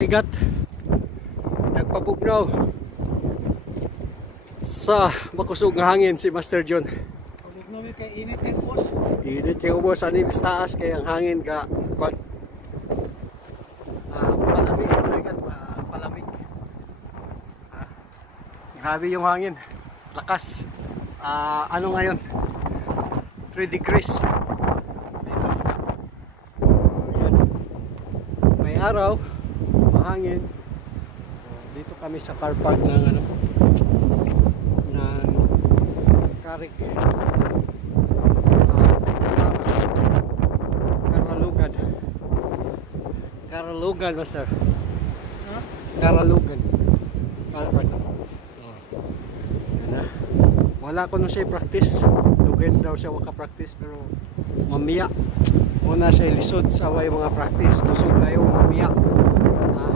Igat nagpabugnaw sa makusog nga hangin si Master John. Pabugnaw kay init kay ubos. Init kay ubos ani bis taas kay ang hangin ka kwan. Palamig igat palamig. Grabe yung hangin. Lakas. Ano ngayon? 3 degrees. Dito. Ayan. May araw. Mahangin. So, dito kami sa car park ng ano ng Karik Karalugan Master. Huh? Karalugan car park. Yan na. Wala ko nung siya practice. Dugan daw siya waka practice pero mamaya muna siya lisod sa way mga practice kusog kayo mamaya.